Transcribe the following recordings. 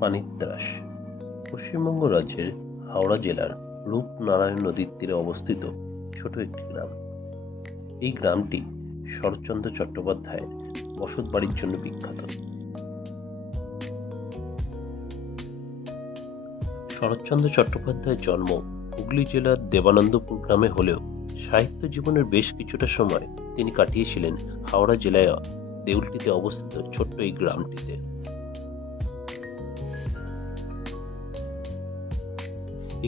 পানিত্রাস পশ্চিমবঙ্গ রাজ্যের হাওড়া জেলার রূপনারায়ণ নদীর তীরে অবস্থিত ছোট একটি গ্রাম। এই গ্রামটি শরৎচন্দ্র চট্টোপাধ্যায়ের বসত বাড়ির জন্য বিখ্যাত। শরৎচন্দ্র চট্টোপাধ্যায়ের জন্ম হুগলি জেলার দেবানন্দপুর গ্রামে হলেও সাহিত্য জীবনের বেশ কিছুটা সময় তিনি কাটিয়েছিলেন হাওড়া জেলায় দেউলটিতে অবস্থিত ছোট্ট এই গ্রামটিতে।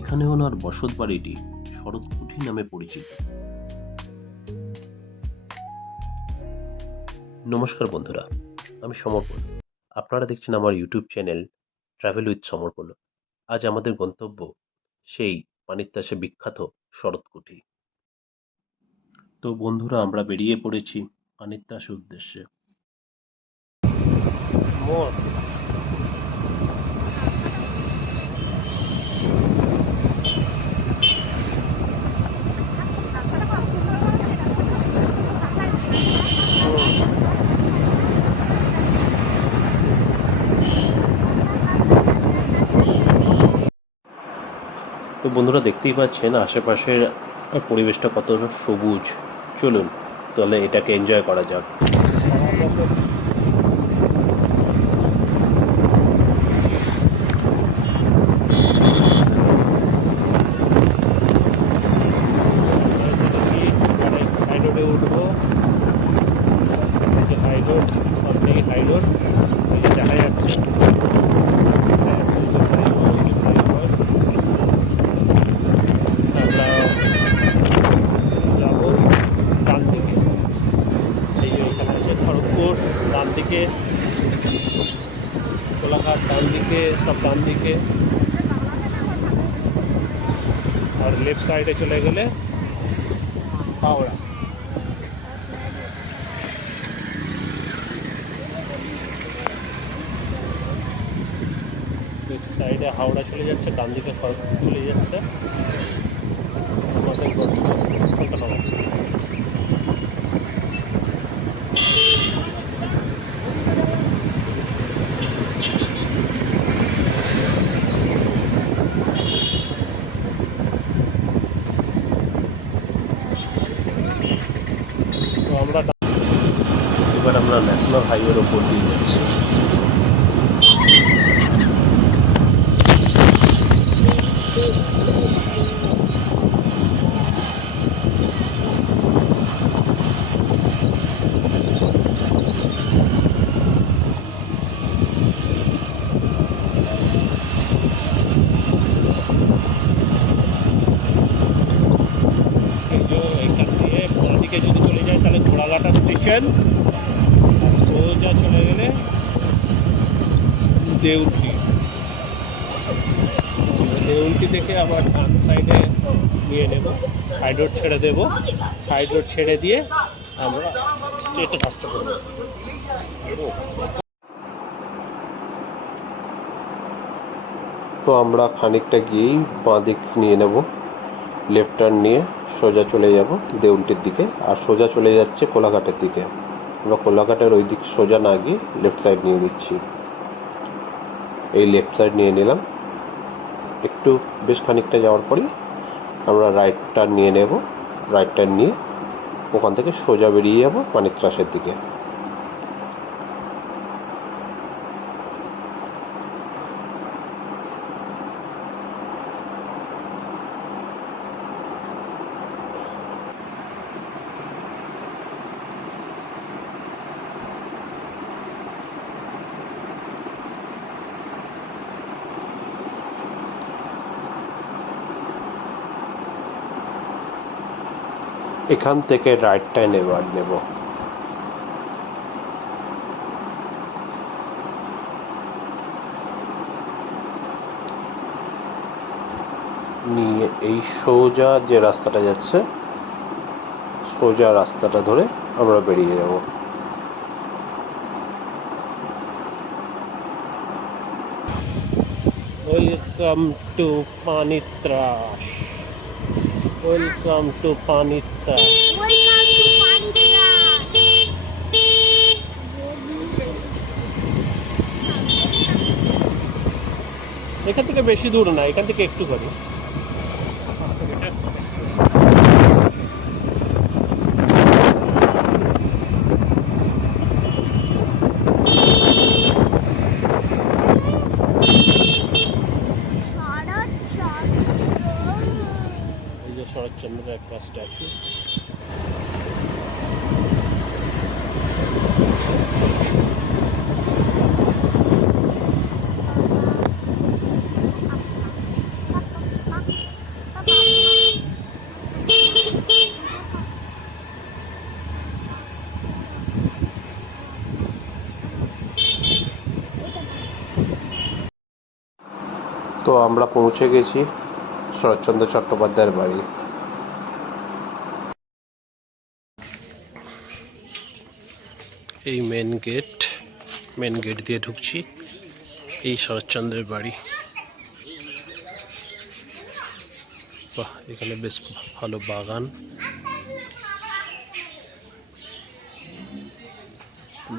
এখানে ওনার বসত বাড়িটি শরৎকুঠি নামে পরিচিত। নমস্কার বন্ধুরা, আমি সমর্পণ। আপনারা দেখছেন আমার ইউটিউব চ্যানেল ট্রাভেল উইথ সমর্পণ। আজ আমাদের গন্তব্য সেই পানিত্রাসে বিখ্যাত শরৎকুঠি। তো বন্ধুরা, আমরা বেরিয়ে পড়েছি পানিত্রাসের উদ্দেশ্যে। তো বন্ধুরা, দেখতেই পাচ্ছেন আশেপাশের পরিবেশটা কত সবুজ। চলুন তাহলে এটাকে এনজয় করা যাক। উঠবো হাইরোড, হাইরোড দেখা যাচ্ছে। আমরা যাবো ডান দিকে, এই যে এখানে আছে খড়গপুর ডান দিকে, কোলাঘাট ডান দিকে, সব ডান দিকে, আর লেফট সাইডে চলে গেলে হাওড়া। লেফট সাইডে হাওড়া চলে যাচ্ছে, ডান দিকে খড়গপুর চলে যাচ্ছে। আমাদের কলকাতা এবার আমরা ন্যাশনাল হাইওয়ের ওপর দিয়ে যাচ্ছি। যদি চলে যায় তাহলে ঘোড়াঘাটা স্টেশন, আর সোজা চলে গেলে দেউলটি। দেউলটি থেকে আবার ডান সাইডে নিয়ে নেব, সাইড রোড ছেড়ে দেব। সাইড রোড ছেড়ে দিয়ে আমরা স্ট্রেটে আসতে পারব। তো আমরা খানিকটা গিয়েই বাঁ দিক নিয়ে নেব, লেফট টার্ন নিয়ে সোজা চলে যাব দেউলটির দিকে, আর সোজা চলে যাচ্ছে কোলাঘাটের দিকে। আমরা কোলাঘাটের ওই দিক সোজা না গিয়ে লেফট সাইড নিয়ে নিচ্ছি। এই লেফট সাইড নিয়ে নিলাম। একটু বেশ খানিকটা যাওয়ার পরই আমরা রাইট টার্ন নিয়ে নেব। রাইট টার্ন নিয়ে ওখান থেকে সোজা বেরিয়ে যাব পানিত্রাসের দিকে। এখান থেকে রাইট টার্ন এবার নেব। নিয়ে এই সোজা যে রাস্তাটা যাচ্ছে, সোজা রাস্তাটা ধরে আমরা বেরিয়ে যাব। Welcome to Panitras. Welcome to Panitras. এখান থেকে বেশি দূর না, এখান থেকে একটু করে। এই যে শরৎচন্দ্রের একটা স্ট্যাচু। তো আমরা পৌঁছে গেছি শরৎচন্দ্র চট্টোপাধ্যায়ের বাড়ি। এই মেন গেট দিয়ে ঢুকছি, এই শরৎচন্দ্রের বাড়ি। বাহ, এখানে বেশ ভালো বাগান,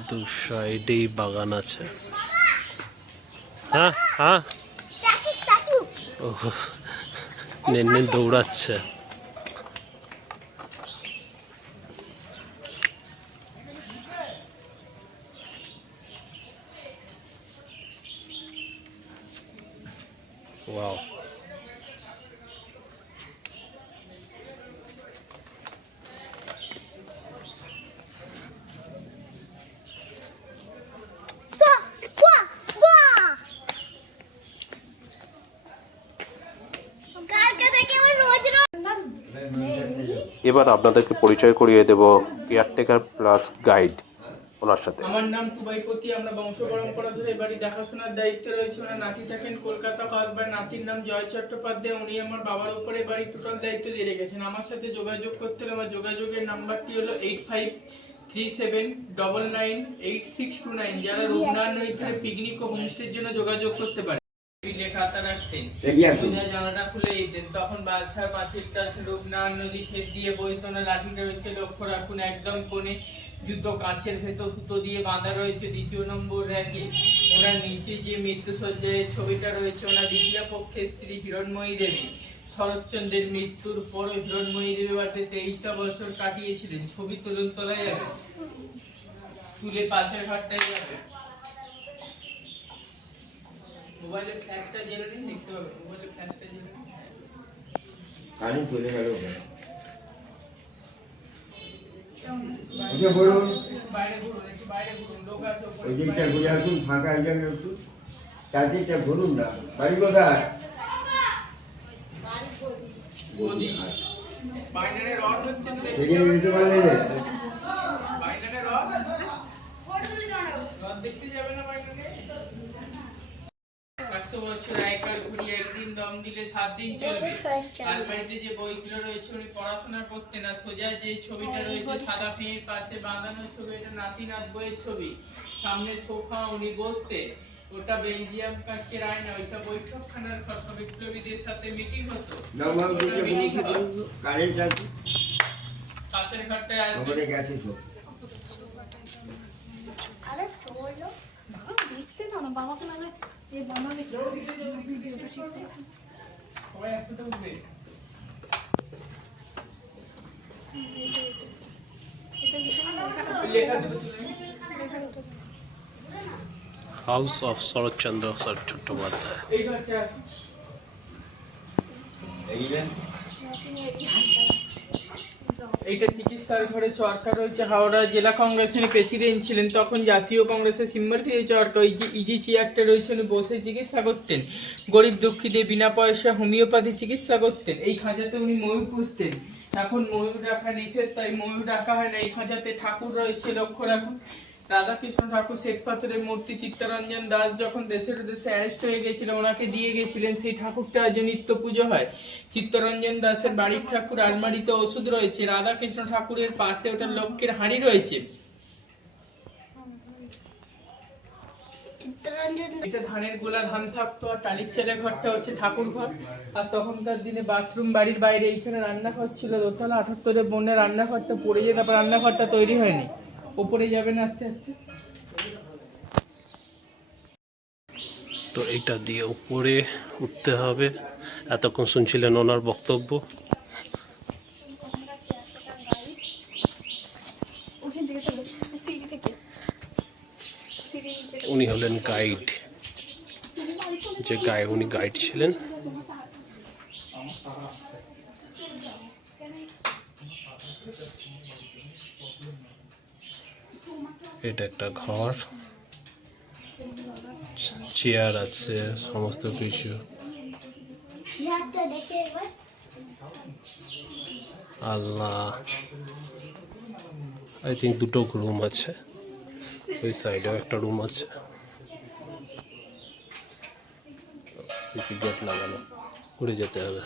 দু সাইডেই বাগান আছে। হ্যাঁ হ্যাঁ, ও নেন দৌড়াচ্ছে। ওয়াও, এবার আপনাদেরকে পরিচয় করিয়ে দেব কেয়ারটেকার প্লাস গাইড ওনার সাথে। আমার নাম টুবাইপতি। আমরা বংশ পরম্পরা ধরে বাড়ি দেখাশোনার দায়িত্বে রয়েছে। ওনার নাতি থাকেন কলকাতা কসবায়, নাতির নাম জয় চট্টোপাধ্যায়। উনি আমার বাবার উপরে বাড়ির টোটাল দায়িত্ব দিয়ে রেখেছেন। আমার সাথে যোগাযোগ করতে হলে আমার যোগাযোগের নাম্বারটি হলো 8537998629। যারা রূপনারায়ণ নদীতে পিকনিক ও হোমস্টের জন্য যোগাযোগ করতে পারে। লেখাটা রাখতেন, জানাটা খুলে দিতেন, তখন বাদশার পাঁচিলটা রূপনারায়ণ নদী ক্ষেত দিয়ে বইতো না। লাঠিটা রয়েছে, লক্ষ্য রাখুন, একদম কোণে যুদ্ধ কাঁচের ভেতর সুতো দিয়ে বাঁধা রয়েছে। দ্বিতীয় নম্বর র্যাকে ওনার নিচে যে মৃত্যুসজ্জায় ছবিটা রয়েছে, ওনার দ্বিতীয় পক্ষের স্ত্রী হিরণময়ী দেবী। শরৎচন্দ্রের মৃত্যুর পর হিরণময়ী দেবী বাড়িতে 23টা বছর কাটিয়েছিলেন। ছবি তুলুন, তোলায় যাবে, তুলে পাশের ঘরটায় যাবে। মোবাইলের ফ্ল্যাশটা জ্বেলে দিন, দেখতে হবে। মোবাইলের ফ্ল্যাশটা জ্বেলে দিন। পানি চলে গেল। বাইরে ঘুরুন, একটু বাইরে ঘুরুন, লোক আছে উপরে। ওই দিকটা ঘুরে আসুন, ফাঁকা জায়গা একটু চারদিকটা ঘুরুন না। বাড়ি কোথায়? বাইনারে রড হচ্ছে তো, সেখানে নিতে পারলে বাইনারে রড দেখতে যাবে না বাইনারে। 100 বছর আগেকার ঘুড়ি একদিন দম দিলে 7 দিন চলবে। আলমারিতে যে বইগুলো রয়েছে উনি পড়াশোনা করতেন না। সোজা যে ছবিটা রয়েছে সাদা ফ্রেমের পাশে বাঁধানো ছবি, এটা নাতি-নাত বইয়ের ছবি। সামনে সোফা, উনি বসতেন। ওটা বেলজিয়াম কাচের আয়না, ওইটা বৈঠকখানার ঘর। সব বিপ্লবীদের সাথে মিটিং হতো। কারেন্ট আছে পাশের ঘরটায় আমাদের গেছে তো। আরে চলো দেখতে দাও না বাবাকে, নাহলে এই বানাবে ভিডিওটা শিখতে। সবাই একসাথে উঠবে। House of Saratchandra Chattopadhyay. এই ঘরটা আছে। এইটা চিকিৎসার ঘরে চরকা রয়েছে। হাওড়া জেলা কংগ্রেসের প্রেসিডেন্ট ছিলেন, তখন জাতীয় কংগ্রেসের সিম্বল দিয়ে চরকা। ওই যে ইজি চেয়ারটা রয়েছে, উনি বসে চিকিৎসা করতেন। গরিব দুঃখীদের বিনা পয়সা হোমিওপ্যাথি চিকিৎসা করতেন। এই খাঁচাতে উনি ময়ূর পুষতেন। এখন ময়ূর রাখা নিষেধ, তাই ময়ূর রাখা হয় না। এই খাঁচাতে ঠাকুর রয়েছে, লক্ষ্য রাখুন। রাধাকৃষ্ণ ঠাকুর শ্বেত পাথরের মূর্তি। চিত্তরঞ্জন দাস যখন দেশের উদ্দেশ্যে অ্যারেস্ট হয়ে গেছিল, ওনাকে দিয়ে গেছিলেন। সেই ঠাকুরটা আজ নিত্য পুজো হয়। চিত্তরঞ্জন দাসের বাড়ির ঠাকুর। আলমারিতে ওষুধ রয়েছে। রাধাকৃষ্ণ ঠাকুরের পাশে ওটা লক্ষ্যের হাঁড়ি রয়েছে। এটা ধানের গোলা, ধান থাকতো। আর টালির চালের ঘরটা হচ্ছে ঠাকুর ঘর। আর তখনকার দিনে বাথরুম বাড়ির বাইরে। এইখানে রান্নাঘর ছিল দোতলা। 78-এ বন্যের রান্নাঘরটা পড়ে যেত, তারপর রান্নাঘরটা তৈরি হয়নি। ওপরে যাবেন আস্তে আস্তে। তো এইটা দিয়ে উপরে উঠতে হবে। এতক্ষণ শুনছিলেন ওনার বক্তব্য। ওখান থেকে চলো সিঁড়ি থেকে সিঁড়ি নিচে উনি হলেন গাইড, যে উনি গাইড ছিলেন। এটা একটা ঘর, চেয়ার আছে, সমস্ত কিছু। আল্লাহ, আই থিঙ্ক দুটো রুম আছে, ওই সাইডেও একটা রুম আছে। গেট লাগানো, ঘুরে যেতে হবে।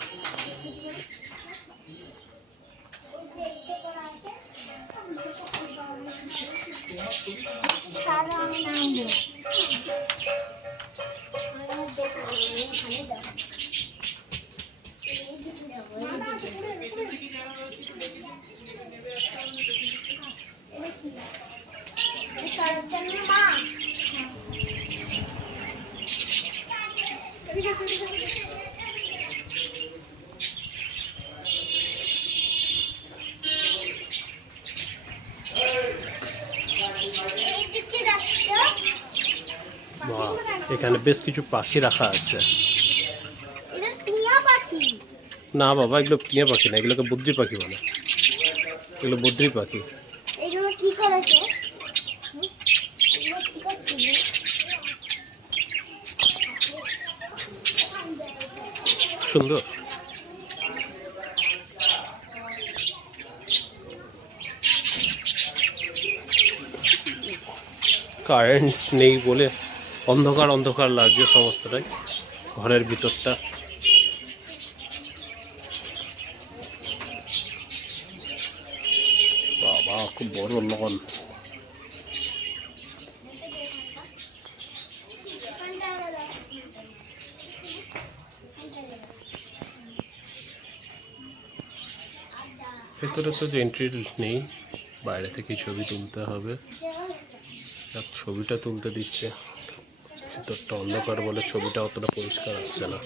বাহ, এখানে বেশ কিছু পাখি রাখা আছে। না বাবা, এগুলো টিয়া পাখি না, এগুলোকে বুদ্রি পাখি বলে। এগুলো বুদ্রি পাখি। এগুলো কি করেছে? এগুলো কি করছে? সুন্দর। কারেন্ট নেই বলে অন্ধকার অন্ধকার লাগছে সমস্তটাই, ঘরের ভিতরটা। বাবা, খুব বড় লন। ভেতরে তো এন্ট্রি নেই, বাইরে থেকে ছবি তুলতে হবে। ছবিটা তুলতে দিচ্ছে, ভেতরটা অন্ধকার বলে ছবিটা অতটা পরিষ্কার আসছে না।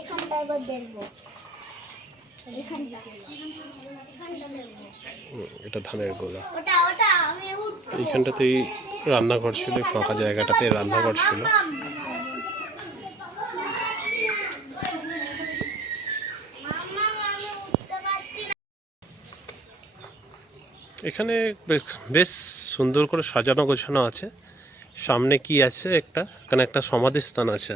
এখানটা একবার দেখবো, এখানটা এটা ধানের গোলা। ওটা ওটা আমি উঠবো। এইখানটাতেই রান্নাঘর ছিল, ফাঁকা জায়গাটাতে রান্নাঘর ছিল। এখানে বেশ সুন্দর করে সাজানো গোছানো আছে। সামনে কি আছে, এখানে একটা সমাধিস্থান আছে।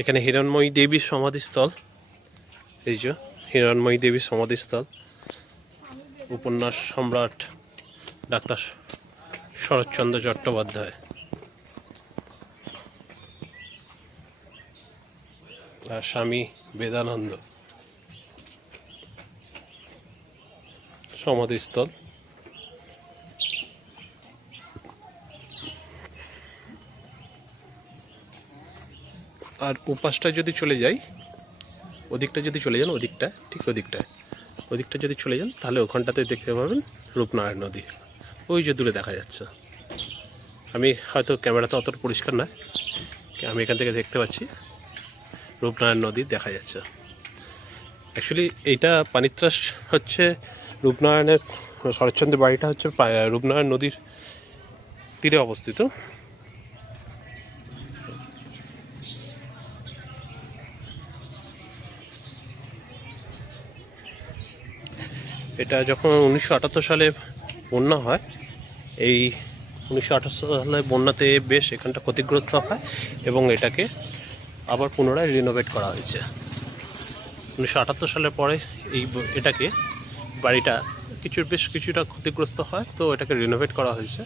এখানে হিরণময়ী দেবীর সমাধিস্থল। এই যে হিরণময়ী দেবীর সমাধিস্থল। উপন্যাস সম্রাট ডাক্তার শরৎচন্দ্র চট্টোপাধ্যায় আর স্বামী বেদানন্দ সমাধিস্থল। আর উপাসটা যদি চলে যাই, ওদিকটা যদি চলে যান, ওদিকটা ঠিক ওদিকটা যদি চলে যান, তাহলে ওখানটাতে দেখতে পাবেন রূপনারায়ণ নদী। ওই যে দূরে দেখা যাচ্ছে। আমি হয়তো ক্যামেরাতে অতটা পরিষ্কার না, আমি এখান থেকে দেখতে পাচ্ছি রূপনারায়ণ নদী দেখা যাচ্ছে। অ্যাকচুয়ালি এইটা পানিত্রাস হচ্ছে রূপনারায়ণের, শরৎচন্দ্রের বাড়িটা হচ্ছে রূপনারায়ণ নদীর তীরে অবস্থিত। এটা যখন 1978 সালে বন্যা হয়, এই 1978 সালে বন্যাতে বেশ এখানটা ক্ষতিগ্রস্ত হয় এবং এটাকে আবার পুনরায় রিনোভেট করা হয়েছে। 1978 সালের পরে এটাকে বাড়িটা বেশ কিছুটা ক্ষতিগ্রস্ত হয়, তো এটাকে রিনোভেট করা হয়েছে।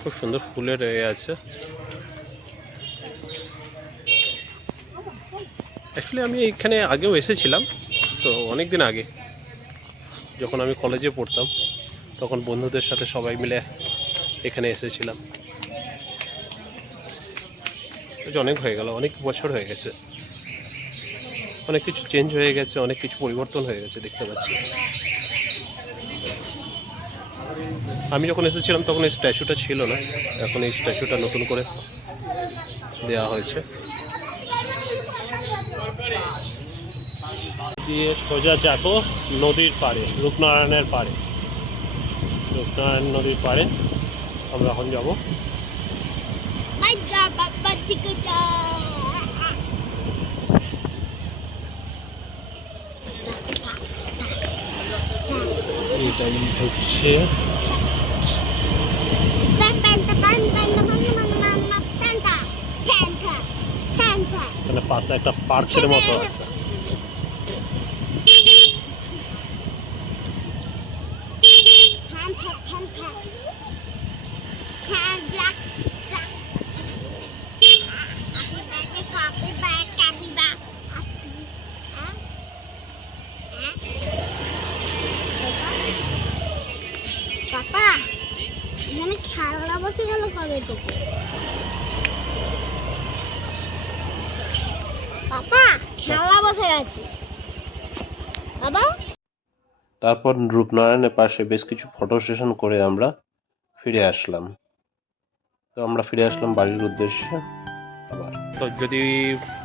খুব সুন্দর ফুলের আছে। অ্যাকচুয়ালি আমি এখানে আগেও এসেছিলাম, তো অনেক দিন আগে যখন আমি কলেজে পড়তাম তখন বন্ধুদের সাথে সবাই মিলে এখানে এসেছিলাম। অনেক হয়ে গেল, অনেক বছর হয়ে গেছে, অনেক কিছু চেঞ্জ হয়ে গেছে, অনেক কিছু পরিবর্তন হয়ে গেছে দেখতে পাচ্ছি। আমি যখন এসেছিলাম তখন এই স্ট্যাচুটা ছিল না, এখন এই স্ট্যাচুটা নতুন করে দেওয়া হয়েছে। দিয়ে সোজা যাবো নদীর পাড়ে, রূপনারায়ণের পাড়ে, রূপনারায়ণ নদীর পাড়ে আমরা এখন যাবো। এটাই হচ্ছে মানে পাশে একটা পার্কের মতো আছে। পাপা এখানে খেলা বসে গেল কবে থেকে? পাপা খেলা বসে গেছে বাবা। তারপর রূপনারায়ণের পাশে বেশ কিছু ফটো সেশন করে আমরা ফিরে আসলাম। তো আমরা ফিরে আসলাম বাড়ির উদ্দেশ্যে আবার। তো যদি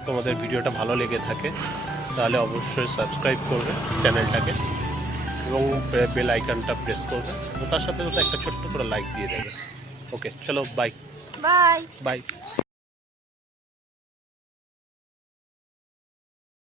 তোমাদের ভিডিওটা ভালো লেগে থাকে তাহলে অবশ্যই সাবস্ক্রাইব করবে চ্যানেলটাকে এবং বেল আইকনটা প্রেস করবে, এবং তার সাথে সাথে একটা ছোট্ট করে লাইক দিয়ে দেবে। ওকে, চলো বাই বাই বাই।